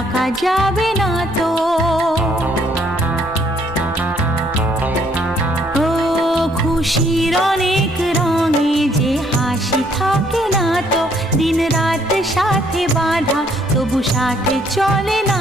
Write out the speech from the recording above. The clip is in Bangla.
থাকা যাবে না তো। ও খুশির অনেক রঙে যে হাসি থাকে না তো, দিন রাত সাথে বাঁধা তবু সাথে চলে না